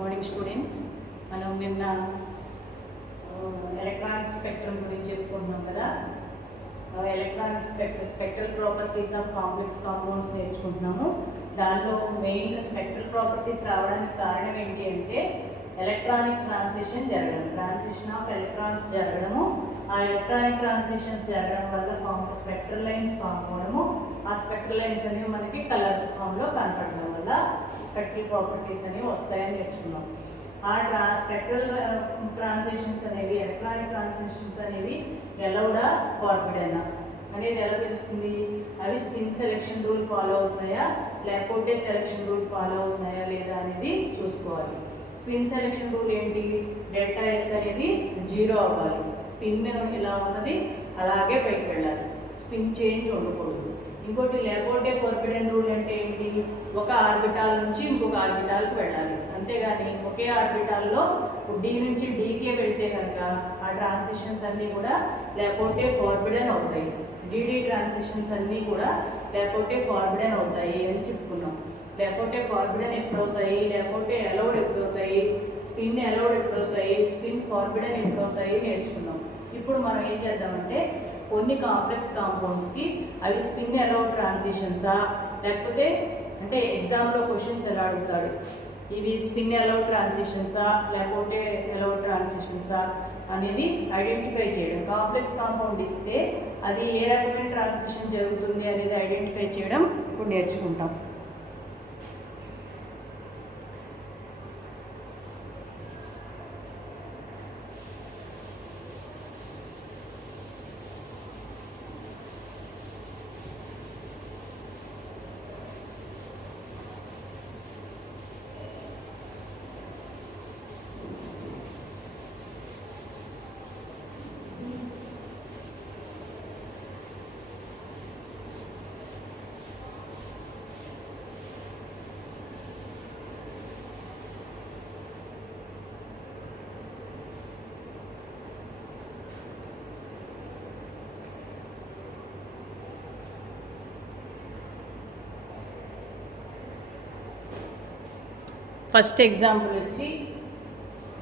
Morning students. మనం నిన్న electronic spectrum గురించి చెప్పుకుంటున్నాం కదా. Electronic spectral properties of complex compounds నేర్చుకుంటున్నాము. దానిలో మెయిన్ స్పెక్ట్రల్ ప్రాపర్టీస్ రావడానికి కారణం ఏంటి అంటే ఎలక్ట్రానిక్ ట్రాన్సిషన్ ఆఫ్ ఎలక్ట్రాన్స్ జరగడము. ఆ ఎలక్ట్రానిక్ ట్రాన్సిషన్స్ జరగడం వల్ల స్పెక్ట్రల్ లైన్స్ ఫామ్ అవ్వడము. ఆ స్పెక్ట్రల్ లైన్స్ అనేవి మనకి కలర్ ఫామ్లో కనపడడం వల్ల స్పెక్ట్రల్ ప్రాపర్టీస్ అనేవి వస్తాయని నేర్చుకున్నాం. ఆ స్పెక్ట్రల్ ట్రాన్సిషన్స్ అనేవి, ఎలక్ట్రానిక్ ట్రాన్సిషన్స్ అనేవి ఎలౌడా ఫార్బిడెనా అనేది ఎలా తెలుస్తుంది? అవి స్పిన్ సెలెక్షన్ రూల్ ఫాలో అవుతున్నాయా లేకపోతే సెలెక్షన్ రూల్ ఫాలో అవుతున్నాయా లేదా అనేది చూసుకోవాలి. స్పిన్ సెలెక్షన్ రూల్ ఏంటి? డెల్టా ఎస్ అనేది 0 అవ్వాలి. స్పిన్ ఇలా ఉన్నది అలాగే పైకి వెళ్ళాలి, స్పిన్ చేంజ్ ఉండకూడదు. ఇంకోటి లేకపోతే ఫార్బిడెన్ రూల్ అంటే ఏంటి? ఒక ఆర్బిటాల్ నుంచి ఇంకొక ఆర్బిటాల్కి వెళ్ళాలి, అంతేగాని ఒకే ఆర్బిటాల్లో డి నుంచి డీకే వెళ్తే కనుక ఆ ట్రాన్సిషన్స్ అన్నీ కూడా లేకపోతే ఫార్బిడెన్ అవుతాయి. డిడి ట్రాన్సిషన్స్ అన్నీ కూడా లేకపోతే ఫార్బిడెన్ అవుతాయి అని చెప్పుకున్నాం. లేకపోతే ఫార్బిడెన్ ఎప్పుడవుతాయి, లేకపోతే allowed ఎప్పుడవుతాయి, spin allowed ఎప్పుడవుతాయి, spin forbidden ఎప్పుడవుతాయి నేర్చుకున్నాం. ఇప్పుడు మనం ఏం చేద్దామంటే కొన్ని కాంప్లెక్స్ కాంపౌండ్స్కి అవి స్పిన్ అలౌడ్ ట్రాన్సిషన్సా లేకపోతే అంటే ఎగ్జామ్లో క్వశ్చన్స్ ఎలా అడుగుతాడు, ఇవి స్పిన్ అలౌడ్ ట్రాన్సిషన్సా లేకపోతే అలౌడ్ ట్రాన్సిషన్సా అనేది ఐడెంటిఫై చేయడం. కాంప్లెక్స్ కాంపౌండ్ ఇస్తే అది ఏ రకమైన ట్రాన్సిషన్ జరుగుతుంది అనేది ఐడెంటిఫై చేయడం ఇప్పుడు నేర్చుకుంటాం. ఫస్ట్ ఎగ్జాంపుల్ వచ్చి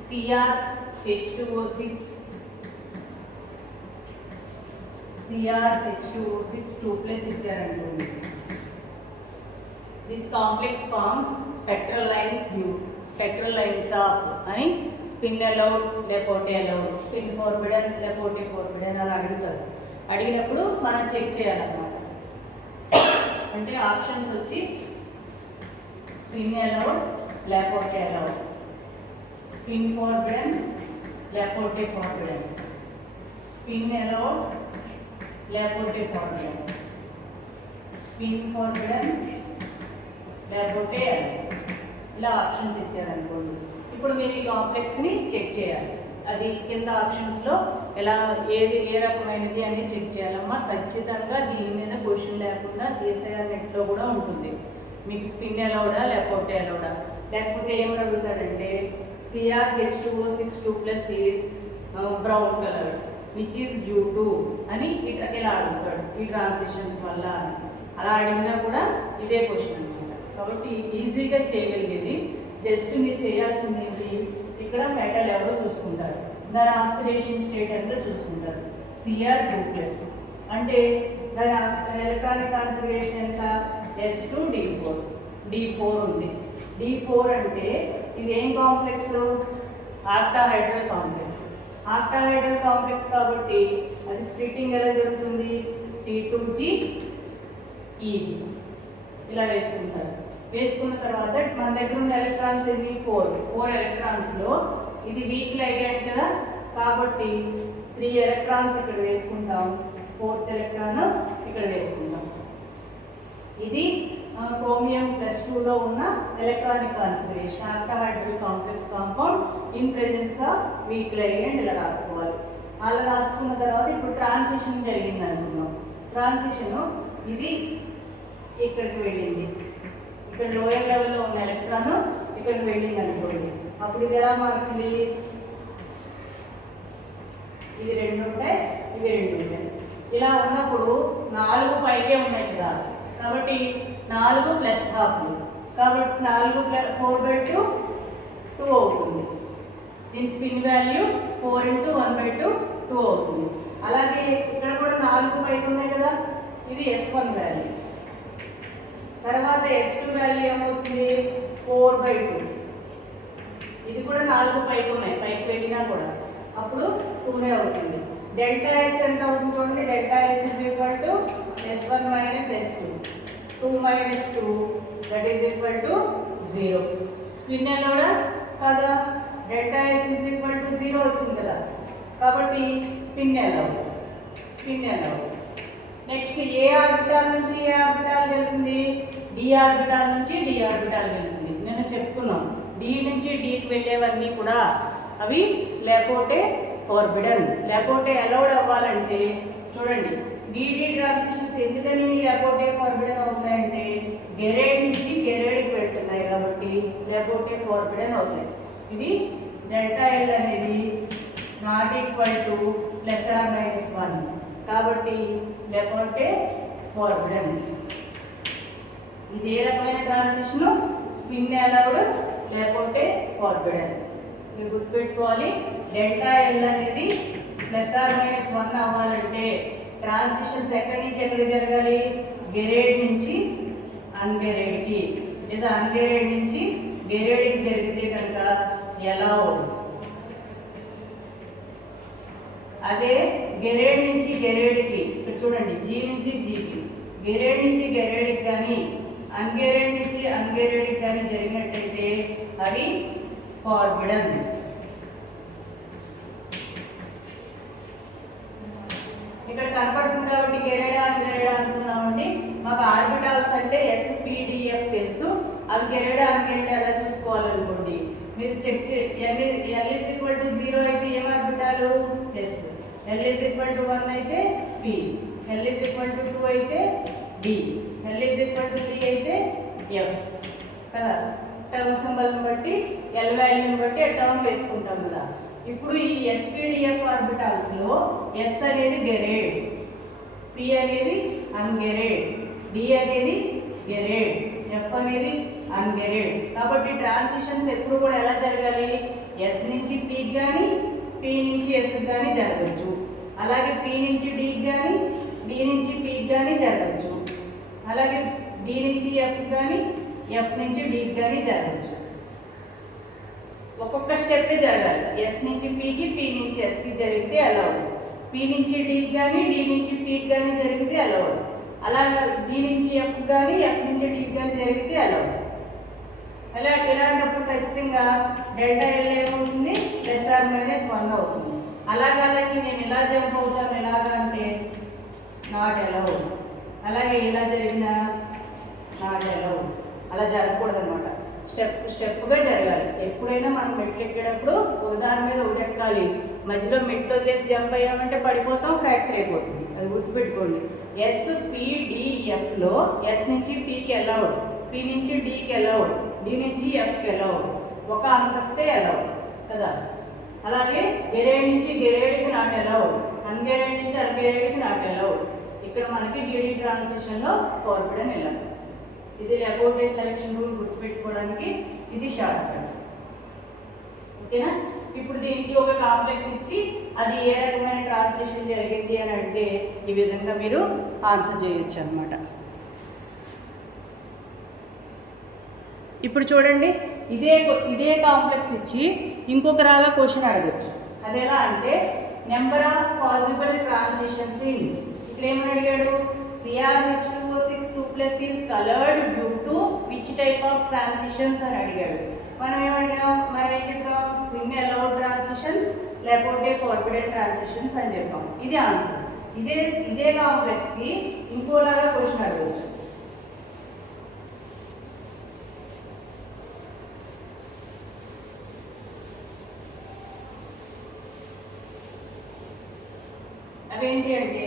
CrH2O6 2+ ఇచ్చారనుకోండి. This complex forms spectral lines of అని స్పిన్ అలౌడ్ లేకపోతే అలౌడ్, స్పిన్ ఫార్బిడెన్ లేకపోతే ఫార్బిడెన్ అని అడుగుతారు. అడిగినప్పుడు మనం చెక్ చేయాలన్నమాట. అంటే ఆప్షన్స్ వచ్చి స్పిన్ అలౌడ్ లేకపోతే అలౌడ్, స్పిన్ ఫార్బిడెన్ లేకపోతే ఫార్బిడెన్, స్పిన్ అలౌడ్ లేకపోతే ఫార్బిడెన్, స్పిన్ ఫార్బిడెన్ లేకపోతే అలౌడ్, ఇలా ఆప్షన్స్ ఇచ్చారనుకోండి. ఇప్పుడు మీరు ఈ కాంప్లెక్స్ని చెక్ చేయాలి. అది కింద ఆప్షన్స్లో ఎలా ఏ రకమైనది అనేది చెక్ చేయాలమ్మా. ఖచ్చితంగా దీని మీద క్వశ్చన్ లేకుండా సిఎస్ఐఆర్ నెట్లో కూడా ఉంటుంది. మీకు స్పిన్ అలౌడా లేకపోతే అలౌడా, లేకపోతే ఏమని అడుగుతాడంటే CrH2O6 2+ is brown colour which is due to అని ఇలా అడుగుతాడు, ఈ ట్రాన్సిషన్స్ వల్ల అని. అలా అడిగినా కూడా ఇదే క్వశ్చన్ అనమాట. కాబట్టి ఈజీగా చేయగలిగేది. జస్ట్ మీరు చేయాల్సింది ఏంటి, ఇక్కడ మెటల్ ఎవరో చూసుకుంటారు, దాని ఆక్సిడేషన్ స్టేట్ ఎంతో చూసుకుంటారు. Cr2+ అంటే దాని ఎలక్ట్రానిక్ కాన్ఫిగరేషన్ ఎంత? S2D4. D4 ఉంది. D4 అంటే ఇది ఏం complex? Octahedral complex. Octahedral complex కాబట్టి అది స్ప్లిట్టింగ్ ఎలా జరుగుతుంది? T2G EG ఇలా వేసుకుంటారు. వేసుకున్న తర్వాత మన దగ్గర ఉన్న ఎలక్ట్రాన్స్ ఎన్ని? 4 ఎలక్ట్రాన్స్లో ఇది వీక్ లైగెండ్ కదా, కాబట్టి 3 ఎలక్ట్రాన్స్ ఇక్కడ వేసుకుంటాం, 4th ఎలక్ట్రాన్ ఇక్కడ వేసుకుంటాం. ఇది క్రోమియం +2లో ఉన్న electronic configuration, octahedral complex compound in presence of week ligand ఇలా రాసుకోవాలి. అలా రాసుకున్న తర్వాత ఇప్పుడు ట్రాన్సిషన్ జరిగింది అనుకుందాం. ట్రాన్సిషన్ ఇది ఇక్కడికి వెళ్ళింది, ఇక్కడ లోయర్ లెవెల్లో ఉన్న ఎలక్ట్రాన్ ఇక్కడికి వెళ్ళింది అనుకోండి. అప్పుడు ఇది ఎలా మారుతుంది? ఇది 2 ఉంటాయి, ఇవి 2 ఉంటాయి. ఇలా ఉన్నప్పుడు 4 పైకే ఉన్నాయి కదా, కాబట్టి 4 + ½ కాబట్టి 4 + 4/2 2 అవుతుంది. దీని స్పిన్ వాల్యూ 4 × 1/2 2 అవుతుంది. అలాగే ఇక్కడ కూడా 4 పైకి ఉన్నాయి కదా, ఇది S1 వాల్యూ. తర్వాత S2 వాల్యూ ఏమవుతుంది 4/2. ఇది కూడా 4 పైకి ఉన్నాయి, పైకి వెళ్ళినా కూడా అప్పుడు 2 అవుతుంది. డెల్టా ఎస్ ఎంత అవుతుంది చూడండి, delta s is equal to S1 - S2, 2 - 2 that is equal to 0. Spin కూడా కదా, delta s is equal to 0 వచ్చింది కదా, కాబట్టి స్పిన్ ఎలా. నెక్స్ట్ ఏ ఆర్బిటాల్ నుంచి ఏ ఆర్బిటాల్ వెళ్తుంది, డి ఆర్బిటాల్ నుంచి డి ఆర్బిటాల్ వెళ్తుంది. నేను చెప్పుకున్నాం డి నుంచి డికి వెళ్ళేవన్నీ కూడా అవి లేకపోతే ఫార్బిడన్. లేకపోతే అలౌడ్ అవ్వాలంటే చూడండి, డిడి ట్రాన్సిషన్స్ ఎందుకని లేకపోతే ఫార్బిడన్ అవుతాయంటే గెరేడ్ నుంచి గెరేడ్కి వెళ్తున్నాయి కాబట్టి లేకపోతే ఫార్బిడన్ అవుతాయి. ఇది డెల్టా ఎల్ అనేది నాట్ ఈక్వల్ టు +or-1 కాబట్టి లేకపోతే ఫార్బిడన్. ఇది ఏ రకమైన ట్రాన్సిషన్, స్పిన్ అలౌడ్ లేకపోతే ఫార్బిడన్. మీరు గుర్తుపెట్టుకోవాలి, డెల్టా ఎల్ అనేది +or-1 అవ్వాలంటే ట్రాన్సిషన్స్ ఎక్కడి నుంచి ఎక్కడికి జరగాలి, గెరేడ్ నుంచి అన్గెరేడ్కి లేదా అన్గెరేడ్ నుంచి గెరేడ్కి జరిగితే కనుక అలౌడ్. అదే గెరేడ్ నుంచి గెరేడ్కి చూడండి, జీ నుంచి జీకి, గెరేడ్ నుంచి గెరేడ్కి కానీ అన్గెరేడ్ నుంచి అన్గెరేడ్కి కానీ జరిగినట్టయితే అవి ఫార్బిడన్. ఇక్కడ కనపడుతుంది కాబట్టి గెరేడా అన్గెరేడా అనుకున్నామండి. మాకు ఆర్బిటాల్స్ అంటే ఎస్పీడిఎఫ్ తెలుసు, అవి గెరేడా అన్గెరేడా ఎలా చూసుకోవాలనుకోండి మీరు check L is equal to 0 అయితే ఏం ఆర్బిటాలు S, L is equal to 1 అయితే P, L is equal to 2 అయితే D, L is equal to 3 అయితే ఎఫ్ కదా. టర్మ్ సింబల్ని బట్టి ఎల్ వాల్యూని బట్టి ఆ టర్మ్ వేసుకుంటాం కదా. ఇప్పుడు ఈ ఎస్పీడిఎఫ్ ఆర్బిటాల్స్లో ఎస్ అనేది గెరేడ్, పి అనేది అన్గెరేడ్, డి అనేది గెరేడ్, ఎఫ్ అనేది అన్గెరేడ్. కాబట్టి ట్రాన్సిషన్స్ ఎప్పుడు కూడా ఎలా జరగాలి, ఎస్ నుంచి పీకి కానీ పి నుంచి ఎస్కి కానీ జరగచ్చు. అలాగే పి నుంచి డికి కానీ డి నుంచి పీకి కానీ జరగచ్చు. అలాగే డి నుంచి ఎఫ్ కానీ ఎఫ్ నుంచి డికి కానీ జరగచ్చు. ఒక్కొక్క స్టెప్ జరగాలి. ఎస్ నుంచి పీకి పి నుంచి ఎస్కి జరిగితే అలౌడ్, పి నుంచి డికి కానీ డి నుంచి పీకి కానీ జరిగితే అలౌడ్. అలా డి నుంచి ఎఫ్ కానీ ఎఫ్ నుంచి డికి కానీ జరిగితే అలౌడ్. ఇలాంటప్పుడు ఖచ్చితంగా డెల్టా ఎల్ ఏమవుతుంది +or-1 అవుతుంది. అలా కాదండి నేను ఇలా జంప్ అవుతాను ఎలాగా అంటే నాట్ అలౌడ్. అలాగే ఇలా జరిగినా నాట్ అలౌడ్. అలా జరగకూడదు అనమాట, స్టెప్గా జరగాలి. ఎప్పుడైనా మనం మెట్లు ఎక్కేటప్పుడు ఒకదాని మీద ఒకటి ఎక్కాలి. మధ్యలో మెట్లు వదిలేసి జంప్ అయ్యామంటే పడిపోతాం, ఫ్రాక్చర్ అయిపోతుంది. అది గుర్తుపెట్టుకోండి. ఎస్పీడిఎఫ్లో ఎస్ నుంచి పీకి అలౌడ్, పి నుంచి డికి అలౌడ్, డి నుంచి ఎఫ్కి అలౌడ్, ఒక అంతస్తే అలౌడ్ కదా. అలాగే గెరేడ్ నుంచి గెరేడ్కి నాట్ అలౌడ్, అన్గెరేడ్ నుంచి అన్గెరేడ్కి నాట్ అలౌడ్. ఇక్కడ మనకి డిడి ట్రాన్సిషన్లో ఫార్బిడన్ అలౌడ్. ఇది లేకపోతే సెలక్షన్ రూల్ గుర్తుపెట్టుకోవడానికి ఇది షార్ట్ కట్. ఓకేనా. ఇప్పుడు దీనికి ఒక కాంప్లెక్స్ ఇచ్చి అది ఏ రకమైన ట్రాన్సిషన్ జరిగింది అని అంటే ఈ విధంగా మీరు ఆన్సర్ చేయొచ్చు అనమాట. ఇప్పుడు చూడండి, ఇదే కాంప్లెక్స్ ఇచ్చి ఇంకొక రాగా క్వశ్చన్ అడగచ్చు. అది ఎలా అంటే number of possible transitions in, ఇక్కడ ఏమని అడిగాడు, CrH2O6 2+ is colored due to which type of transitions అని అడిగాడు. మనం ఏం చెప్పాం, స్పిన్ అలౌడ్ ట్రాన్సిషన్స్ లేకపోతే ఫార్బిడన్ ట్రాన్సిషన్స్ అని చెప్పాం. ఇది ఆన్సర్. ఇదే కాంప్లెక్స్కి ఇంకోలాగా క్వశ్చన్ అడగచ్చు. అవేంటి అంటే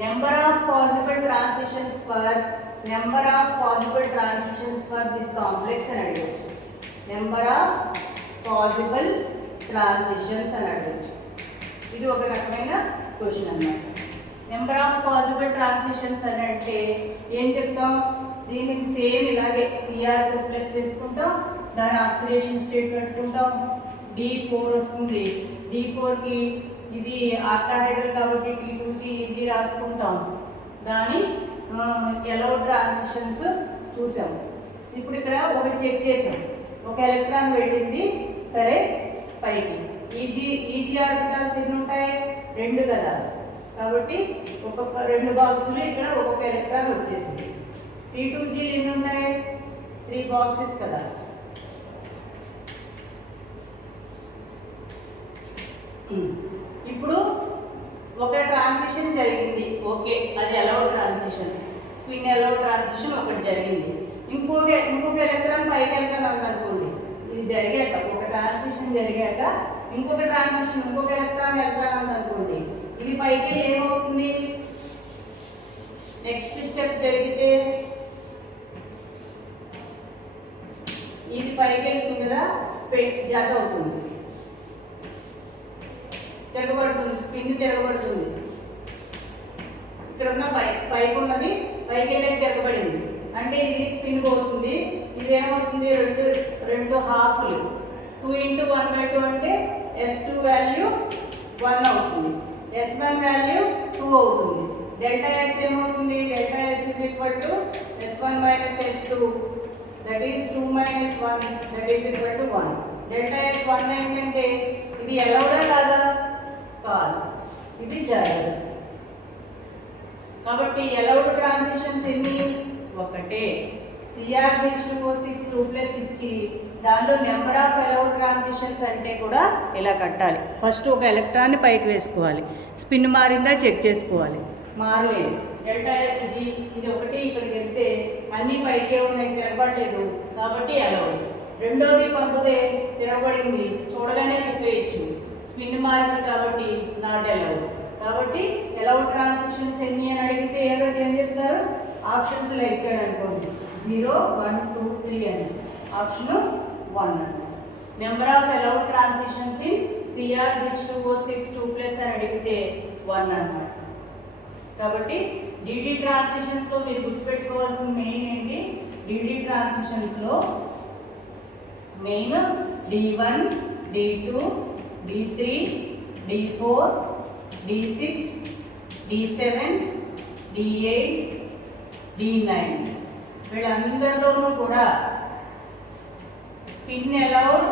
number of possible transitions for this complex అని అడగచ్చు. నెంబర్ ఆఫ్ పాసిబుల్ ట్రాన్సిషన్స్ అని అడగచ్చు. ఇది ఒక రకమైన క్వశ్చన్ అన్నమాట. నెంబర్ ఆఫ్ పాసిబుల్ ట్రాన్సిషన్స్ అని అంటే ఏం చెప్తాం, దీనికి సేమ్ ఇలాగే Cr2+ వేసుకుంటాం, దాని ఆక్సిడేషన్ స్టేట్ కట్టుకుంటాం. D4 వస్తుంది. D4కి ఇది ఆక్టాహైడ్రల్ కాబట్టి T2G EG రాసుకుంటాం. దాని ఎలౌడ్ ట్రాన్సిషన్స్ చూసాం. ఇప్పుడు ఇక్కడ ఒకటి చెక్ చేసాం. ఒక ఎలక్ట్రాన్ వెళ్ళింది సరే పైకి. ఈజీ ఆర్బిటాల్స్ ఎన్ని ఉంటాయి? 2 కదా. కాబట్టి ఒక్కొక్క 2 బాక్సులు ఇక్కడ ఒక్కొక్క ఎలక్ట్రాన్ వచ్చేసింది. T2G ఎన్ని ఉంటాయి? 3 బాక్సెస్ కదా. ఇప్పుడు ఒక ట్రాన్సిషన్ జరిగింది. ఓకే, అది allowed transition, spin allowed transition ఒకటి జరిగింది. ఇంకొక ఎలక్ట్రాన్ పైకి వెళ్తాను అనుకోండి. ఇది జరిగాక ఒక ట్రాన్సిషన్ జరిగాక ఇంకొక ఎలక్ట్రాన్ వెళ్తాను అనుకోండి. ఇది పైకి ఏమవుతుంది? నెక్స్ట్ స్టెప్ జరిగితే ఇది పైకి వెళ్తుంది కదా, జత అవుతుంది, తిరగబడుతుంది, స్పిన్ తిరగబడుతుంది. ఇక్కడ ఉన్న పైకి ఉన్నది పైకి వెళ్ళి తిరగబడింది అంటే ఇది స్పిన్ పోతుంది. ఇది ఏమవుతుంది? రెండు హాఫ్లు. 2 × 1/2 అంటే S2 వాల్యూ 1 అవుతుంది, S1 వాల్యూ 2 అవుతుంది. డెల్టా S ఏమవుతుంది? Delta S S1 - S2 that is 2 - 1 that is = 1. Delta S 1 ఏంటంటే ఇది అలౌడా కాదా? కాదు, ఇది జరగదు. కాబట్టి అలౌడ్ ట్రాన్సిషన్స్ ఎన్ని? ఒకటే. Cr(2O6) 2+ ఇచ్చి దానిలో నెంబర్ ఆఫ్ అలౌడ్ ట్రాన్సిషన్స్ అంటే కూడా ఇలా కట్టాలి. ఫస్ట్ ఒక ఎలక్ట్రాన్ని పైకి వేసుకోవాలి, స్పిన్ మారిందా చెక్ చేసుకోవాలి, మారలేదు. డెల్టా ఇది ఒకటి ఇక్కడికి వెళ్తే అన్నీ పైకే ఉన్నాయి, తిరగబడలేదు కాబట్టి అలౌడ్. రెండోది పంపితే తిరగబడింది, చూడగానే చెప్పేయచ్చు, స్పిన్ మారింది కాబట్టి నాట్ అలౌడ్. కాబట్టి అలౌడ్ ట్రాన్సిషన్స్ ఎన్ని అని అడిగితే ఏం చెప్తారు? ఆప్షన్స్ ఇలా ఇచ్చాడు అనుకోండి, 0, 1, 2, 3 అని. Option 1 number of allowed transitions in Cr(2O6) 2+ అని అడిగితే 1 అన్నమాట. కాబట్టి DD ట్రాన్సిషన్స్లో మీరు గుర్తుపెట్టుకోవాల్సిన మెయిన్ ఏంటి? DD ట్రాన్సిషన్స్లో main D1, D2, D3, D4, D6, D7, D8, D9 వీళ్ళందరిలోనూ కూడా స్పిన్ అలౌడ్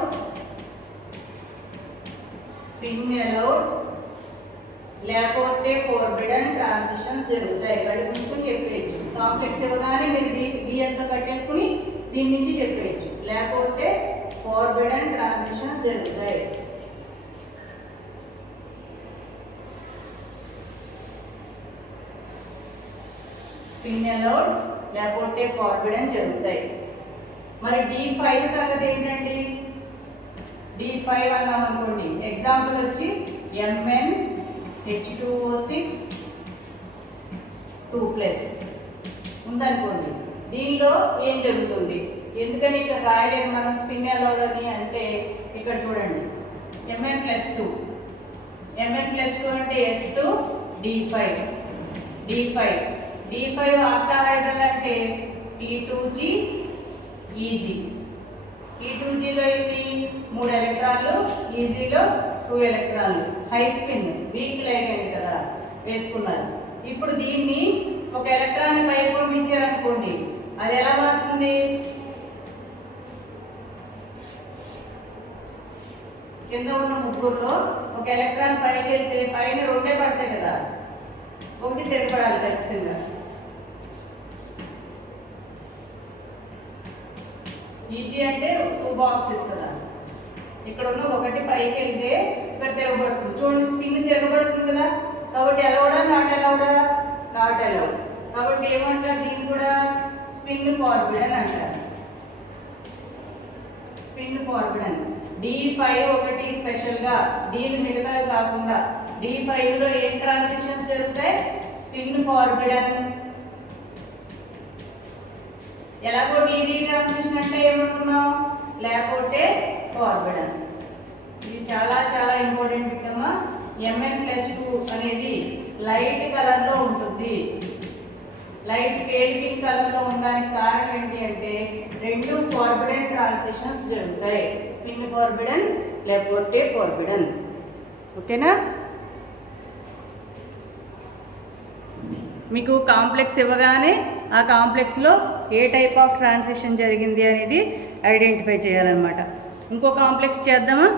లేకపోతే ఫోర్బిడన్ ట్రాన్సిషన్స్ జరుగుతాయి. గడి ముందుకు చెప్పేయచ్చు. కాంప్లెక్స్ ఇవ్వగానే మీరు డి అంతా కట్టేసుకుని దీని నుంచి చెప్పేయచ్చు. లేకపోతే ఫోర్బిడన్ ట్రాన్సిషన్స్ జరుగుతాయి. స్పిన్ అలౌడ్ లేకపోతే ఫార్బిడన్ జరుగుతాయి. మరి D5 సంగతి ఏంటండి? D5 అన్నాం అనుకోండి, ఎగ్జాంపుల్ వచ్చి MnH2O6 2+ ఉందనుకోండి. దీనిలో ఏం జరుగుతుంది? ఎందుకని ఇక్కడ రాయలేదు మనం స్పిన్ అలౌడ్ అని అంటే, ఇక్కడ చూడండి Mn+2 అంటే S2 D5 ఆక్టాహైడ్రల్ అంటే T2G EG. T2Gలో ఇవి 3 ఎలక్ట్రాన్లు, EGలో 2 ఎలక్ట్రాన్లు. హై స్పిన్, వీక్ లైగెండ్ కదా వేసుకున్నారు. ఇప్పుడు దీన్ని ఒక ఎలక్ట్రాన్ని పైకి పంపించారనుకోండి, అది ఎలా మారుతుంది? కింద ఉన్న ముగ్గురులో ఒక ఎలక్ట్రాన్ పైకి వెళ్తే పైన 2 పడతాయి కదా, ఒకటి తిరగబడాలి ఖచ్చితంగా. ఈజీ అంటే 2 బాక్సెస్ కదా, ఇక్కడ ఉన్న ఒకటి పైకి వెళ్తే ఇక్కడ తిరగబడుతుంది. చూడండి స్పిన్ తిరగబడుతుంది కదా, కాబట్టి అలౌడా నాట్ అలౌడా? Not allowed. కాబట్టి ఏమంటారు దీన్ని కూడా? స్పిన్ ఫార్బిడన్ అంటారు. Spin forbidden. D5 ఒకటి స్పెషల్గా, డీలు మిగతావి కాకుండా D5లో ఏం ట్రాన్సిషన్స్ జరుగుతాయి? Spin forbidden. ఎలాగో DD ట్రాన్సిషన్ అంటే ఏమనుకున్నాం? లేకపోతే ఫార్బిడన్. ఇది చాలా చాలా ఇంపార్టెంట్ బిట్టమ్మా. Mn+2 అనేది లైట్ కలర్లో ఉంటుంది. లైట్ పేల్ పింక్ కలర్లో ఉండడానికి కారణం ఏంటి అంటే రెండు ఫార్బిడెన్ ట్రాన్సిషన్స్ జరుగుతాయి, స్పిన్ ఫార్బిడెన్ లేకపోతే ఫార్బిడెన్. ఓకేనా? మీకు కాంప్లెక్స్ ఇవ్వగానే ఆ కాంప్లెక్స్లో ఏ టైప్ ఆఫ్ ట్రాన్సిషన్ జరిగింది అనేది ఐడెంటిఫై చేయాలన్నమాట. ఇంకో కాంప్లెక్స్ చేద్దామా?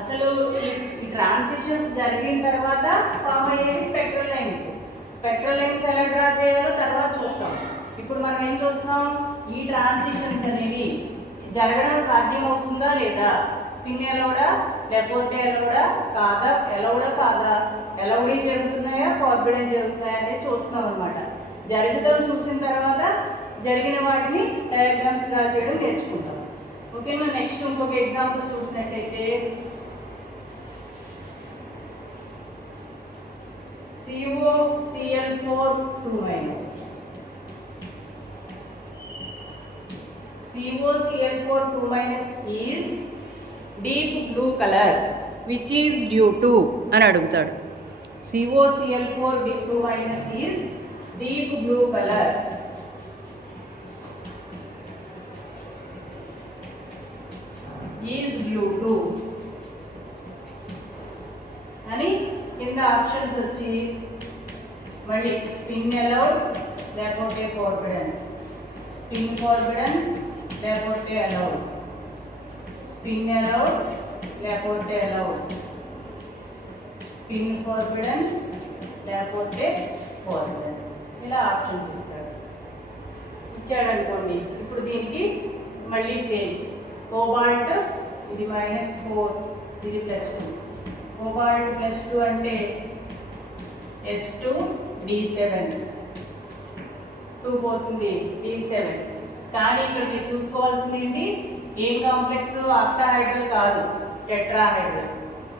అసలు ఈ ట్రాన్సిషన్స్ జరిగిన తర్వాత ఫామ్ అయ్యేవి స్పెక్ట్రల్ లైన్స్. స్పెక్ట్రల్ లైన్స్ ఎలా డ్రా చేయాలో తర్వాత చూస్తాం. ఇప్పుడు మనం ఏం చూస్తున్నాం, ఈ ట్రాన్సిషన్స్ అనేవి జరగడం సాధ్యం అవుతుందా లేదా, స్పిన్ ఎలౌడా లేకపోతే ఎలౌడా కాదా, ఎలౌడీ జరుగుతున్నాయా ఫార్బిడెన్ జరుగుతున్నాయా అనేది చూస్తున్నాం అనమాట. జరుగుతాం చూసిన తర్వాత జరిగిన వాటిని డయాగ్రామ్స్ డ్రా చేయడం నేర్చుకుంటాం. ఓకేనా? నెక్స్ట్ ఇంకొక ఎగ్జాంపుల్ చూసినట్టయితే COCl4 2-. COCl4 2- is deep blue color which is due to అని అడుగుతాడు. COCl4 2- is deep blue color is due to అని కింద ఆప్షన్స్ వచ్చి మళ్ళీ స్పిన్ అలౌడ్ లేకపోతే ఫార్బిడెన్, స్పిన్ ఫార్బిడెన్ లేకపోతే అలౌడ్, స్పిన్ అలౌడ్ లేకపోతే అలౌడ్, స్పిన్ ఫార్బిడెన్ లేకపోతే ఫార్బిడెన్, ఇలా ఆప్షన్స్ ఇస్తాడు. ఇచ్చాడనుకోండి, ఇప్పుడు దీనికి మళ్ళీ సేమ్ కోబాల్ట్ ఇది -4 ఇది +2, కోబాల్ట్ +2 అంటే S2D7 2 పోతుంది D7. కానీ ఇక్కడ మీరు చూసుకోవాల్సింది ఏంటి, ఏం కాంప్లెక్స్ ఆక్టాహైడ్రల్ కాదు, టెట్రాహైడ్రల్.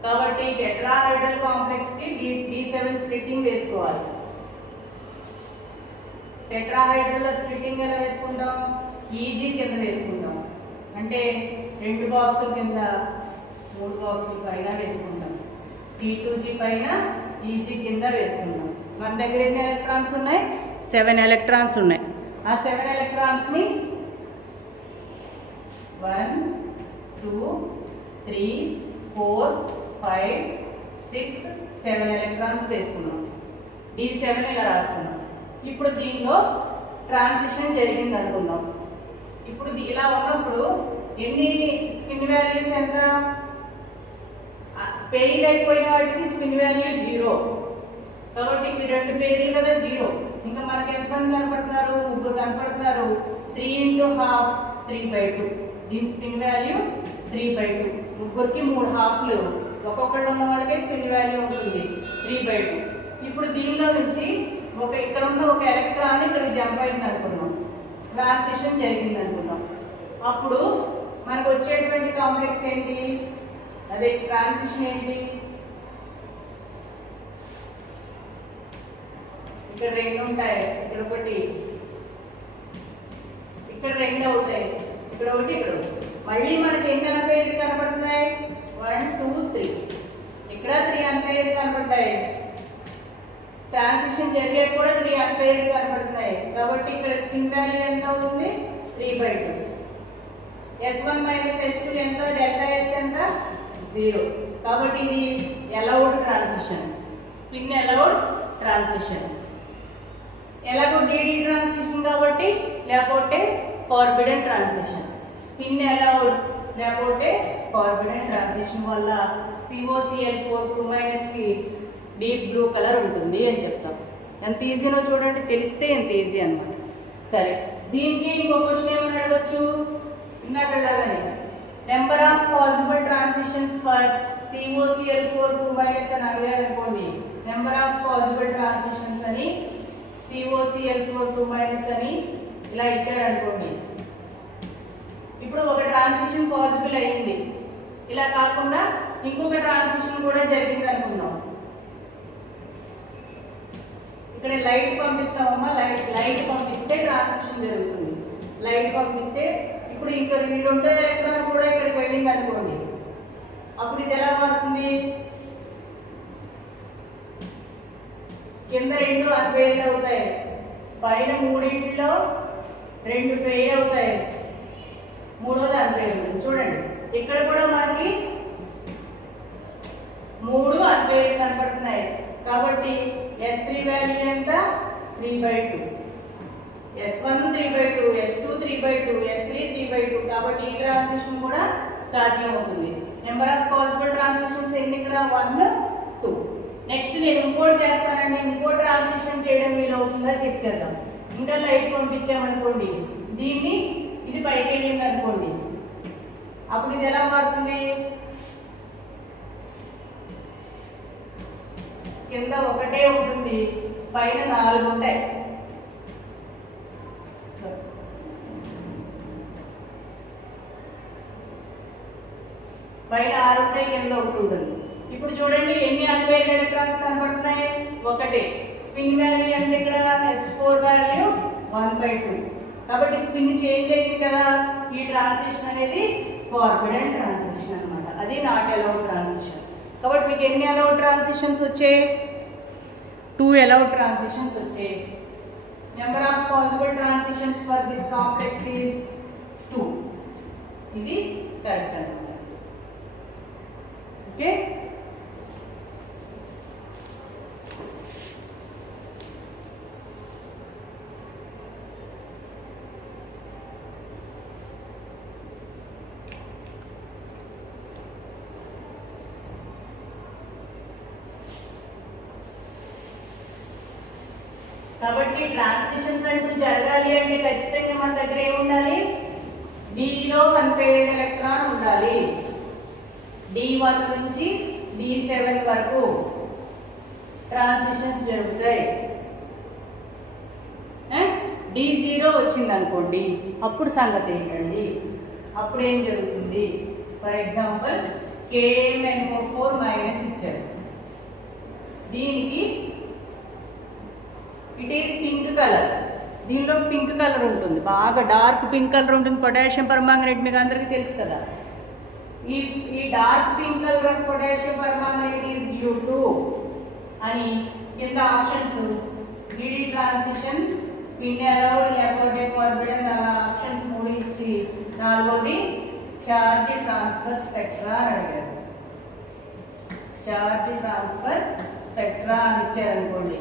కాబట్టి టెట్రాహైడ్రల్ కాంప్లెక్స్కి D7 స్ప్లిట్టింగ్ వేసుకోవాలి. టెట్రాహైడ్రల్లో స్ప్లిట్టింగ్ ఎలా వేసుకుంటాం, ఈజీ కింద వేసుకుంటాం. అంటే 2 బాక్సుల కింద 3 బాక్సుల పైన వేసుకుంటాం, T2G పైన ఈజీ కింద వేసుకుంటాం. మన దగ్గర ఎన్ని ఎలక్ట్రాన్స్ ఉన్నాయి, 7 ఎలక్ట్రాన్స్ ఉన్నాయి. ఆ 7 ఎలక్ట్రాన్స్ని 1 2 3 4 5 6 7 ఎలక్ట్రాన్స్ వేసుకున్నాం. D7 ఇలా రాసుకున్నాం. ఇప్పుడు దీనిలో ట్రాన్సిషన్ జరిగింది అనుకుందాం. ఇప్పుడు ఇలా ఉన్నప్పుడు ఎన్ని స్పిన్ వాల్యూస్ ఎంత, పెయిర్ అయిపోయిన వాటికి స్పిన్ వాల్యూ 0. కాబట్టి ఇవి 2 పెయిర్లు కదా 0. ఇంకా మనకి ఎంతమంది కనపడుతున్నారు, 3 కనపడుతున్నారు. 3 × 1/2 3/2. దీని స్పిన్ వాల్యూ 3/2. ముగ్గురికి 3 హాఫ్లు, ఒక్కొక్కళ్ళు ఉన్న వాళ్ళకే స్పిన్ వాల్యూ ఉంటుంది 3/2. ఇప్పుడు దీనిలో నుంచి ఇక్కడ ఉన్న ఒక ఎలక్ట్రాన్ ఇక్కడికి జంప్ అయింది అనుకుందాం, ట్రాన్సిషన్ జరిగింది అనుకుందాం. అప్పుడు మనకు వచ్చేటువంటి కాంప్లెక్స్ ఏంటి, అదే ట్రాన్సిషన్ ఏంటి, ఇక్కడ 2 ఉంటాయి, ఇక్కడ ఒకటి, ఇక్కడ 2 అవుతాయి, ఇక్కడ ఒకటి, ఇక్కడ ఒకటి. మళ్ళీ మనకి ఎన్ని అన్పెయిర్డ్ కనపడుతున్నాయి, 1 2 3. ఇక్కడ 3 అన్పెయిర్డ్ కనపడతాయి. ట్రాన్సిషన్ జరిగేది కూడా 3 అన్పెయిర్డ్ కనపడుతున్నాయి. కాబట్టి ఇక్కడ స్పిన్ వాల్యూ ఎంత అవుతుంది, 3/2. S1 - S2 ఎంత, ΔS ఎంత, 0. కాబట్టి ఇది allowed transition, spin allowed transition. ఎలాగో DD ట్రాన్సిషన్ కాబట్టి లేకపోతే ఫార్బిడెన్ ట్రాన్సిషన్. స్పిన్ అలౌడ్ లేకపోతే ఫార్బిడెన్ ట్రాన్సిషన్ వల్ల COCl4 2-కి డీప్ బ్లూ కలర్ ఉంటుంది అని చెప్తాం. ఎంత ఈజీనో చూడండి, తెలిస్తే ఎంత ఈజీ అన్నమాట. సరే, దీనికి ఇంకో క్వశ్చన్ ఏమని అడగచ్చు, ఇందాకలాగానే number of possible transitions for COCl4 2- అని అడిగారు అనుకోండి. నెంబర్ ఆఫ్ పాసిబుల్ ట్రాన్సిషన్స్ అని COCl4 2- అని ఇలా ఇచ్చాడు అనుకోండి. ఇప్పుడు ఒక ట్రాన్సిషన్ పాసిబుల్ అయ్యింది, ఇలా కాకుండా ఇంకొక ట్రాన్సిషన్ కూడా జరిగింది అనుకుందాం. ఇక్కడ లైట్ పంపిస్తామమ్మా, లైట్ పంపిస్తే ట్రాన్సిషన్ జరుగుతుంది. లైట్ పంపిస్తే ఇప్పుడు ఇంకా రెండో ఎలక్ట్రాన్ కూడా ఇక్కడికి వెళ్ళింది అనుకోండి, అప్పుడు ఇది ఎలా మారుతుంది? కింద 2 అన్పెయిర్డ్ అవుతాయి, పైన 3 2 పెయిర్ అవుతాయి, మూడోది అన్పెయిర్డ్. చూడండి ఇక్కడ కూడా మనకి 3 అన్పెయిర్డ్ కనపడుతున్నాయి. కాబట్టి S3 వాల్యూ ఎంత? 3/2, S1 3/2, S2 3/2, S3 3/2. కాబట్టి ఈ ట్రాన్సిషన్ కూడా సాధ్యం అవుతుంది. నెంబర్ ఆఫ్ పాసిబుల్ ట్రాన్సిషన్స్ ఎన్ని ఇక్కడ? 1, 2. నెక్స్ట్ నేను ఇంపోర్ట్ చేస్తానండి. ఇంపోర్ట్ ట్రాన్సిషన్ చేయడం వీలు అవుతుందా చెక్ చేద్దాం. ఇంకా లైట్ పంపించామనుకోండి, దీన్ని ఇది పైకి వెళ్ళింది అనుకోండి, అప్పుడు ఇది ఎలా మారుతుంది? కింద 1 ఉంటుంది, పైన 4 ఉంటాయి. పైన 6 ఉంటాయి, కింద 1 ఉంటుంది. ఇప్పుడు చూడండి ఎన్ని అన్పెయిర్డ్ ఎలక్ట్రాన్స్ కనబడుతున్నాయి? 1. స్పిన్ వాల్యూ ఎంత ఇక్కడ? S4 value 1/2. కాబట్టి స్పిన్ చేంజ్ అయింది కదా. ఈ ట్రాన్సిషన్ అనేది ఫార్వర్డ్ ట్రాన్సిషన్ అనమాట, అది నాట్ అలౌడ్ ట్రాన్సిషన్. కాబట్టి మీకు ఎన్ని అలౌడ్ ట్రాన్సిషన్స్ వచ్చాయి? 2 అలౌడ్ ట్రాన్సిషన్స్ వచ్చాయి. Number of possible transitions for this complex is 2. ఇది కరెక్ట్ అనమాట. ఓకే, కాబట్టి ట్రాన్సిషన్స్ అంటూ జరగాలి అంటే ఖచ్చితంగా మన దగ్గర ఏముండాలి? Dలో అన్పెయిర్డ్ ఎలక్ట్రాన్ ఉండాలి. D1 నుంచి D7 వరకు ట్రాన్సిషన్స్ జరుగుతాయి. D0 వచ్చింది అనుకోండి, అప్పుడు సంగతి ఏంటండి? అప్పుడు ఏం జరుగుతుంది? ఫర్ ఎగ్జాంపుల్ KMnO4- ఇచ్చారు, దీనికి ఇట్ ఈస్ పింక్ కలర్. దీనిలో పింక్ కలర్ ఉంటుంది, బాగా డార్క్ పింక్ కలర్ ఉంటుంది. పొటాషియం పర్మాంగనేట్ మీకు అందరికీ తెలుసు కదా. ఈ dark pink colour of potassium permanganate is due to అని కింద options DD transition, spin allowed లేకపోతే ఫార్వర్డ్ అలా ఆప్షన్స్ 3 ఇచ్చి 4వది చార్జ్ ట్రాన్స్ఫర్ స్పెక్ట్రా అని అడిగారు. చార్జ్ ట్రాన్స్ఫర్ స్పెక్ట్రా అని ఇచ్చారనుకోండి,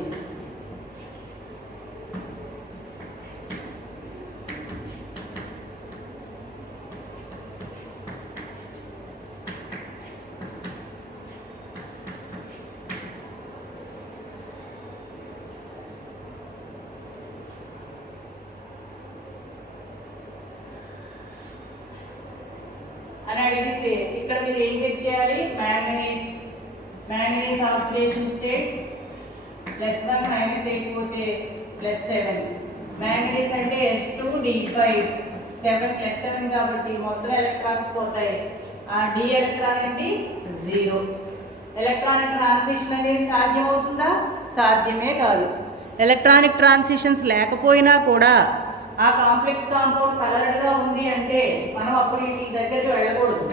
అని అడిగితే ఇక్కడ మీరు ఏం చెక్ చేయాలి? మ్యాంగనీస్ ఆక్సిడేషన్ స్టేట్ +1 -8 పోతే +7. మ్యాంగనీస్ అంటే S2D5, 7 +7 కాబట్టి మొత్తం ఎలక్ట్రాన్స్ పోతాయి. ఆ D ఎలక్ట్రాన్ ఏంటి? 0. ఎలక్ట్రానిక్ ట్రాన్సిషన్ అనేది సాధ్యమవుతుందా? సాధ్యమే కాదు. ఎలక్ట్రానిక్ ట్రాన్సిషన్స్ లేకపోయినా కూడా ఆ కాంప్లెక్స్ కాంపౌండ్ కలర్డ్గా ఉంది అంటే మనం అప్పుడు ఈ దగ్గరికి వెళ్ళకూడదు.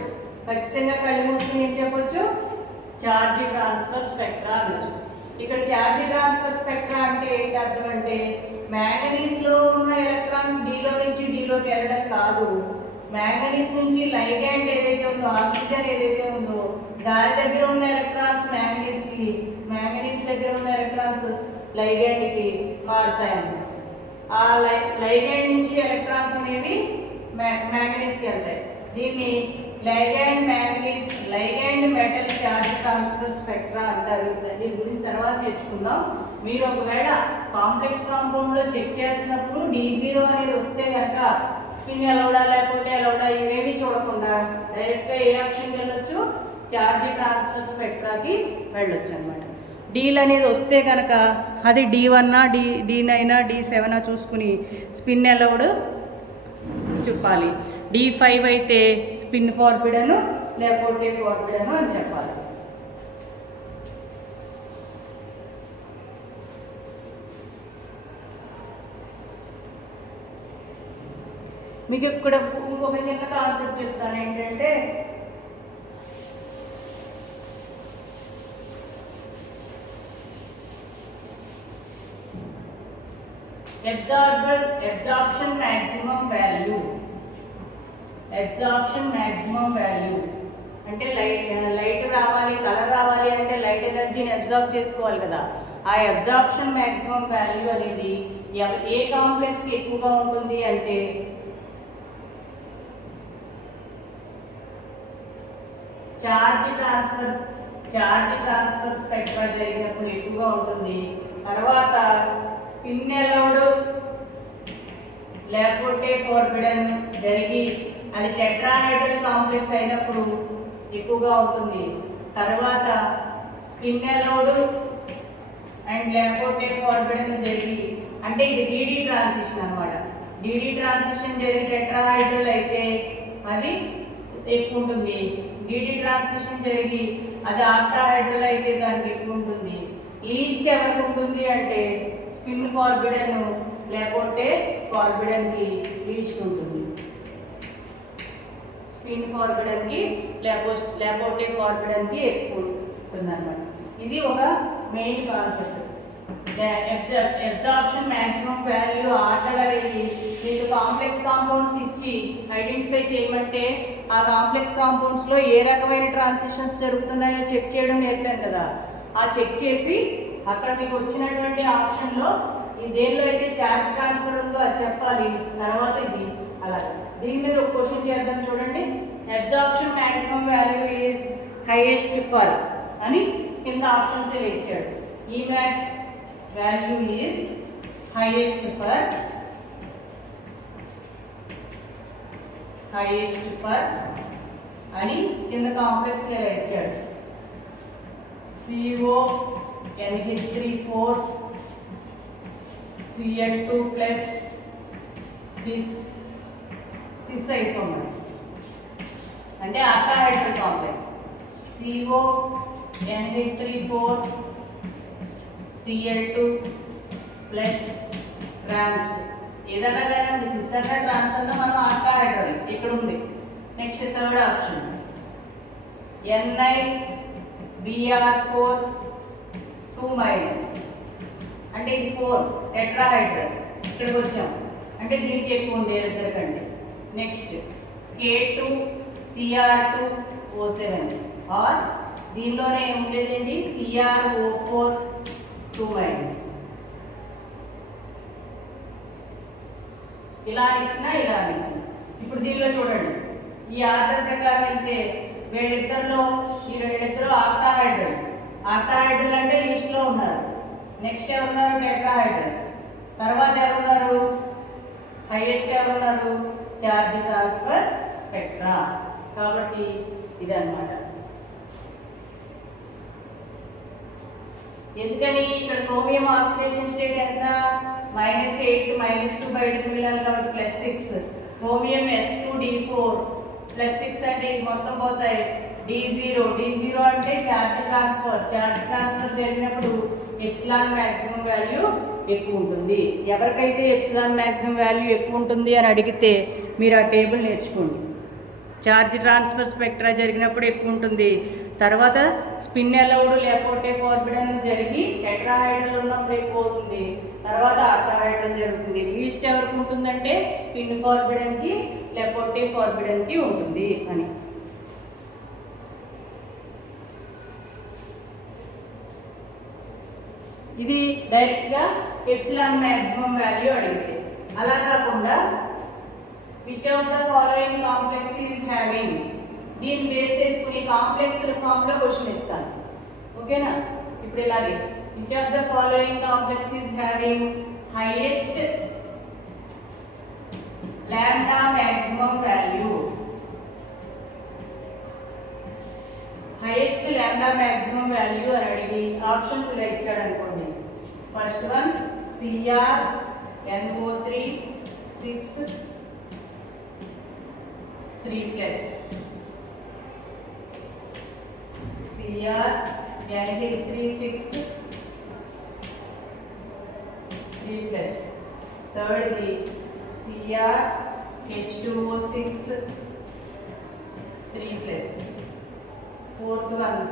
ఖచ్చితంగా కళ్ళు మూసుకుని ఏం చెప్పొచ్చు? ఛార్జ్ ట్రాన్స్ఫర్ స్పెక్ట్రా అనొచ్చు. ఇక్కడ ఛార్జ్ ట్రాన్స్ఫర్ స్పెక్ట్రా అంటే ఏంటి అర్థం అంటే మ్యాంగనీస్లో ఉన్న ఎలక్ట్రాన్స్ Dలో నుంచి Dలోకి వెళ్ళడం కాదు, మ్యాంగనీస్ నుంచి లైగ్యాండ్ ఏదైతే ఉందో, ఆక్సిజన్ ఏదైతే ఉందో దాని దగ్గర ఉన్న ఎలక్ట్రాన్స్ మ్యాంగనీస్ దగ్గర ఉన్న ఎలక్ట్రాన్స్ లైగ్యాండ్కి మారుతాయన్నమాట. ఆ లైగ్యాండ్ నుంచి ఎలక్ట్రాన్స్ అనేవి మ్యాంగనీస్కి వెళ్తాయి. దీన్ని ligand metal charge transfer spectra అంటారు. దీని గురించి తర్వాత నేర్చుకుందాం. మీరు ఒకవేళ కాంప్లెక్స్ కాంపౌండ్లో చెక్ చేస్తున్నప్పుడు D0 అనేది వస్తే కనుక స్పిన్ అలౌడా లేకపోతే అలౌడా ఇవేవి చూడకుండా డైరెక్ట్గా ఏ ఆప్షన్కి వెళ్ళొచ్చు? ఛార్జ్ ట్రాన్స్ఫర్ స్పెక్ట్రాకి వెళ్ళొచ్చు అనమాట. డీల్ అనేది వస్తే కనుక అది D1 D9 D7 చూసుకుని స్పిన్ అలౌడ్ చెప్పాలి. D5 అయితే స్పిన్ ఫార్బిడను లేకపోతే ఫార్బిడను అని చెప్పాలి. మీకు ఇక్కడ ఇంకొక చిన్న కాన్సెప్ట్ చెప్తాను ఏంటంటే absorption maximum value అంటే లైట్ రావాలి, కలర్ రావాలి అంటే లైట్ ఎనర్జీని అబ్జార్బ్ చేసుకోవాలి కదా. ఆ అబ్జార్ప్షన్ మ్యాక్సిమం వాల్యూ అనేది ఏ కాంప్లెక్స్కి ఎక్కువగా ఉంటుంది అంటే చార్జ్ ట్రాన్స్ఫర్ స్పెక్ట్రా జరిగినప్పుడు ఎక్కువగా ఉంటుంది. తర్వాత స్పిన్ అలౌడ్ లేకపోతే ఫోర్బిడన్ జరిగి అది టెట్రాహైడ్రల్ కాంప్లెక్స్ అయినప్పుడు ఎక్కువగా ఉంటుంది. తర్వాత స్పిన్ అలౌడ్ అండ్ లేకపోతే ఫోర్బిడన్ జరిగి అంటే ఇది డీడీ ట్రాన్సిషన్ అన్నమాట. డీడీ ట్రాన్సిషన్ జరిగి టెట్రాహైడ్రల్ అయితే అది ఎక్కువ ఉంటుంది. డీడీ ట్రాన్సిషన్ జరిగి అది ఆక్టాహైడ్రల్ అయితే దానికి ఎక్కువ ఉంటుంది. లీస్ట్ ఎవరికి ఉంటుంది అంటే స్పిన్ ఫార్బిడన్ లేకపోతే ఫార్బిడన్కి లీస్ట్ ఉంటుంది. స్పిన్ ఫార్బిడన్కి లేకపోతే ఫార్బిడన్కి ఎక్కువ ఉంటుంది అన్నమాట. ఇది ఒక main concept. Absorption maximum value order అనేది మీకు కాంప్లెక్స్ కాంపౌండ్స్ ఇచ్చి ఐడెంటిఫై చేయమంటే ఆ కాంప్లెక్స్ కాంపౌండ్స్లో ఏ రకమైన ట్రాన్సిషన్స్ జరుగుతున్నాయో చెక్ చేయడం నేర్పాను కదా. ఆ చెక్ చేసి అక్కడ మీకు వచ్చినటువంటి ఆప్షన్లో ఈ దేనిలో అయితే ఛార్జ్ ట్రాన్స్ఫర్ ఉందో అది చెప్పాలి. తర్వాత ఇది అలా దీని మీద ఒక క్వశ్చన్ చేద్దాం చూడండి. Absorption maximum value is highest for అని కింద ఆప్షన్స్ ఇలా ఇచ్చాడు. ఈ max value is highest for అని కింద కాంప్లెక్స్ ఇలా ఇచ్చాడు. CO NH3 Cl2 plus cis isomer అంటే octahedral complex. CO NH3 Cl2 plus trans ఏదైనా కానీ సిస్ అన్న ట్రాన్స్ అన్న మనం ఆక్టాహైడ్రల్ ఇక్కడ ఉంది. నెక్స్ట్ థర్డ్ ఆప్షన్ NiBr4 2- అంటే ఇది 4 టెట్రాహైడ్రల్ ఇక్కడికి వచ్చాం అంటే దీనికి ఎక్కువ ఉంది ఇద్దరికంటే. నెక్స్ట్ K2Cr2O7 ఆర్ దీనిలోనే ఉండేదేంటి CrO4 2-. ఇలా ఇచ్చినా ఇప్పుడు దీనిలో చూడండి ఈ ఆర్డర్ ప్రకారం వెళ్తే వీళ్ళిద్దరు ఆక్టాహైడ్రల్ అంటే లిస్ట్లో ఉన్నారు. నెక్స్ట్ ఎవరున్నారు టెట్రాహైడ్రల్. తర్వాత ఎవరున్నారు హైయెస్ట్ ఎవరున్నారు ఛార్జ్ ట్రాన్స్ఫర్ స్పెక్ట్రా. కాబట్టి ఇదన్నమాట. ఎందుకని ఇక్కడ క్రోమియం ఆక్సిడేషన్ స్టేట్ ఎంత -8 -2 బయటకు మిగిలాలి కాబట్టి +6. క్రోమియం S2D4 +6 అంటే ఇది మొత్తం పోతాయి. D0 అంటే ఛార్జ్ ట్రాన్స్ఫర్ జరిగినప్పుడు ఎప్సిలాన్ మ్యాక్సిమం వాల్యూ ఎక్కువ ఉంటుంది. ఎవరికైతే ఎప్సిలాన్ మ్యాక్సిమం వాల్యూ ఎక్కువ ఉంటుంది అని అడిగితే మీరు ఆ టేబుల్ నేర్చుకోండి. ఛార్జ్ ట్రాన్స్ఫర్ స్పెక్ట్రా జరిగినప్పుడు ఎక్కువ ఉంటుంది. తర్వాత స్పిన్ అలౌడ్ లేకపోతే ఫార్బిడన్ జరిగి టెట్రాహైడ్రల్ ఉన్నప్పుడు ఎక్కువ అవుతుంది. తర్వాత ఆక్టాహైడ్రల్ జరుగుతుంది. లీస్ట్ ఎవరికి ఉంటుందంటే స్పిన్ ఫార్బిడన్కి లేకపోతే ఫార్బిడన్కి ఉంటుంది అని. ఇది డైరెక్ట్గా ఎప్సిలాన్ మ్యాక్సిమం వాల్యూ అడిగితే. అలా కాకుండా which of the following complex is having దీన్ని బేస్ చేసుకుని కాంప్లెక్స్ ఫామ్లో క్వశ్చన్ ఇస్తాను. ఓకేనా? ఇప్పుడు ఇలాగే which of the following complex is having highest lambda maximum value. Highest lambda maximum value అని అడిగి ఆప్షన్స్ ఇలా ఇచ్చాడు అనుకోండి. First one CrNO3 6 3+, CrNH3 6 3+, థర్డ్ది CrNO4 H2O6 3+. Fourth one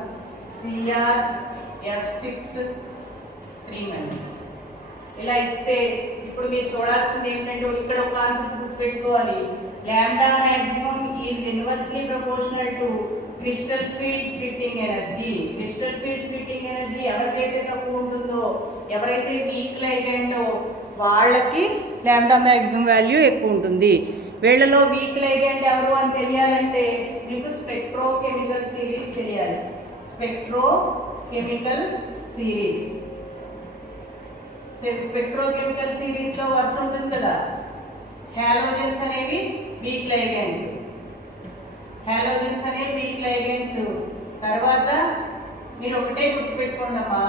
CrF6 3-. ఇలా ఇస్తే ఇప్పుడు మీరు చూడాల్సింది ఏంటంటే ఇక్కడ ఒక కాన్సెప్ట్ గుర్తుపెట్టుకోవాలి. Lambda maximum is inversely proportional to crystal field splitting energy. Crystal field splitting energy ఎవరికైతే తక్కువ ఉంటుందో, ఎవరైతే వీక్ లైగెండో వాళ్ళకి లాంబ్డా మ్యాక్సిమం వాల్యూ ఎక్కువ ఉంటుంది. వీళ్ళలో వీక్ లైగెండ్ ఎవరు అని తెలియాలంటే మీకు స్పెక్ట్రోకెమికల్ సిరీస్ తెలియాలి. Spectrochemical series. స్పెక్ట్రోకెమికల్ సిరీస్లో వరుస ఉంటుంది కదా. హాలోజన్స్ అనేవి వీక్ లైగెండ్స్. హాలోజన్స్ అనేవి వీక్ లైగెండ్స్. తర్వాత మీరు ఒకటే గుర్తుపెట్టుకోండి అమ్మా,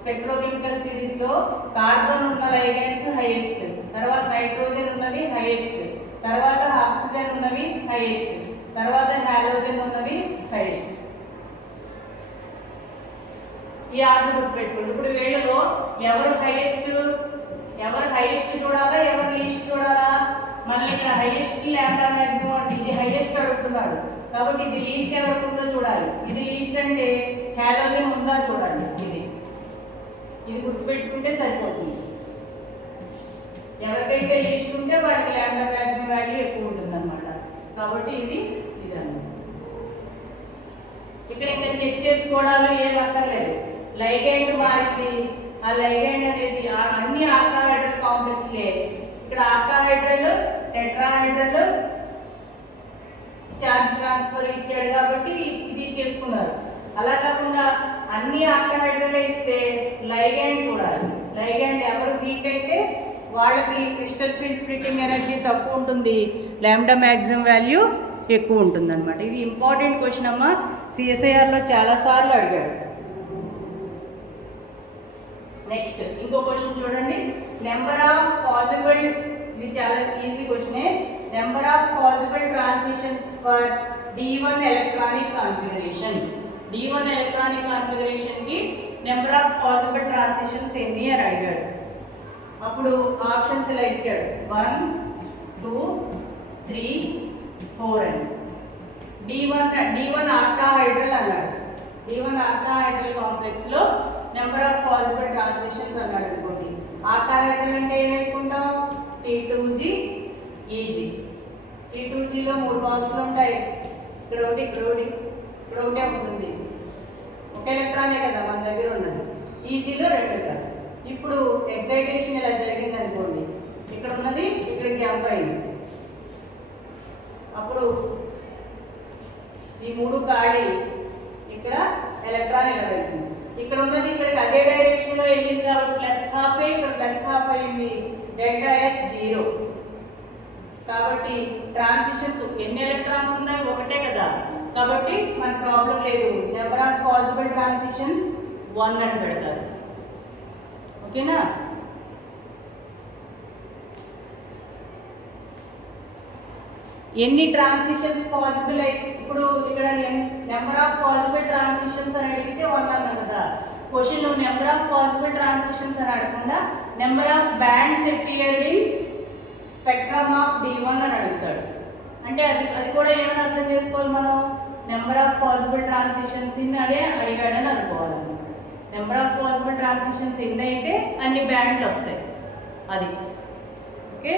స్పెక్ట్రోకెమికల్ సిరీస్లో కార్బన్ ఉన్న లైగెండ్స్ హైయెస్ట్, తర్వాత నైట్రోజన్ ఉన్నవి హైయెస్ట్, తర్వాత ఆక్సిజన్ ఉన్నవి హైయెస్ట్, తర్వాత హాలోజన్ ఉన్నవి హైయెస్ట్. ఈ ఆర్డర్ గుర్తుపెట్టుకోండి. ఇప్పుడు వీళ్ళలో ఎవరు హైయెస్ట్ చూడాలా, ఎవరు లీస్ట్ చూడాలా? మళ్ళీ ఇక్కడ హైయెస్ట్ లాంబ్డా మ్యాక్సిమం అంటే ఇది హైయెస్ట్ అడుగుతున్నాడు కాబట్టి ఇది లీస్ట్ ఎవరికి ఉందో చూడాలి. ఇది లీస్ట్ అంటే హాలోజన్ ఉందా చూడండి. ఇది గుర్తుపెట్టుకుంటే సరిపోతుంది. ఎవరికైతే లీస్ట్ ఉంటే వాడికి లాంబ్డా మ్యాక్సిమం వాల్యూ ఎక్కువ ఉంటుంది అన్నమాట. కాబట్టి ఇదన్నమాట. ఇక్కడ ఇంకా చెక్ చేసుకోవడాలు ఏం అక్కర్లేదు. లైగెండ్ మారింది, ఆ లైగెండ్ అనేది అన్ని ఆక్టాహైడ్రల్ కాంప్లెక్స్లే. ఇక్కడ ఆక్టాహైడ్రల్, టెట్రాహైడ్రల్ చార్జ్ ట్రాన్స్ఫర్ ఇచ్చాడు కాబట్టి ఇది చేసుకున్నారు. అలా కాకుండా అన్ని ఆక్టాహైడ్రలే ఇస్తే లైగెండ్ చూడాలి. లైగెండ్ ఎవరు వీక్ అయితే వాళ్ళకి క్రిస్టల్ ఫీల్డ్ స్ప్లిట్టింగ్ ఎనర్జీ తక్కువ ఉంటుంది, లాంబ్డా మ్యాక్సిమం వాల్యూ ఎక్కువ ఉంటుంది అనమాట. ఇది ఇంపార్టెంట్ క్వశ్చన్ అమ్మా, సిఎస్ఐఆర్లో చాలాసార్లు అడిగాడు. నెక్స్ట్ ఇంకో క్వశ్చన్ చూడండి. నెంబర్ ఆఫ్ పాసిబుల్, ఇది చాలా ఈజీ క్వశ్చనే. Number of possible transitions for D1 electronic configuration. D1 electronic కాన్ఫిగరేషన్కి నెంబర్ ఆఫ్ పాసిబుల్ ట్రాన్సిషన్స్ ఎన్ని అని అడిగాడు. అప్పుడు ఆప్షన్స్ ఇలా ఇచ్చాడు, 1, 2, 3, 4 అని. D1 ఆక్టాహైడ్రల్ అన్నాడు. D1 ఆక్టాహైడ్రల్ కాంప్లెక్స్లో నెంబర్ ఆఫ్ పాసిబుల్ ట్రాన్సిషన్స్ అన్నాడు అనుకోండి. ఆక్టాహైడ్రల్ అంటే ఏం వేసుకుంటాం? T2G, EG. T2Gలో 3 బాక్సులు ఉంటాయి. ఇక్కడ ఒకటి, ఇక్కడ ఒకటే ఉంటుంది. ఒక ఎలక్ట్రానే కదా మన దగ్గర ఉన్నది. ఈజీలో 2 కదా. ఇప్పుడు ఎక్సైటేషన్ ఇలా జరిగింది అనుకోండి, ఇక్కడ ఉన్నది ఇక్కడికి జంప్ అయింది. అప్పుడు ఈ 3 ఖాళీ, ఇక్కడ ఎలక్ట్రాన్ ఇలా వెళ్తుంది. ఇక్కడ ఉన్నది ఇక్కడికి అదే డైరెక్షన్లో వెళ్ళింది కాబట్టి +12, ఇక్కడ +12 అయింది. ΔS 0. కాబట్టి ట్రాన్సిషన్స్ ఎన్ని ఎలక్ట్రాన్స్ ఉన్నాయి? ఒకటే కదా. కాబట్టి మన ప్రాబ్లం లేదు. నెంబర్ ఆఫ్ పాసిబుల్ ట్రాన్సిషన్స్ 1 అని పెడతారు. ఓకేనా? ఎన్ని ట్రాన్సిషన్స్ పాసిబుల్ అయితే, ఇప్పుడు ఇక్కడ నెంబర్ ఆఫ్ పాసిబుల్ ట్రాన్సిషన్స్ అని అడిగితే 1 అన్నా కదా. క్వశ్చన్లో నెంబర్ ఆఫ్ పాసిబుల్ ట్రాన్సిషన్స్ అని అడగకుండా number of wands appeared in spectrum of D1 అని అడుగుతాడు. అంటే అది కూడా ఏమైనా అర్థం చేసుకోవాలి మనం. నెంబర్ ఆఫ్ పాసిబుల్ ట్రాన్సిషన్స్ ఇన్ని అడిగాడని అనుకోవాలి. నెంబర్ ఆఫ్ పాసిబుల్ ట్రాన్సిషన్స్ ఎన్ని అయితే అన్ని బ్యాండ్లు వస్తాయి. అది ఓకే.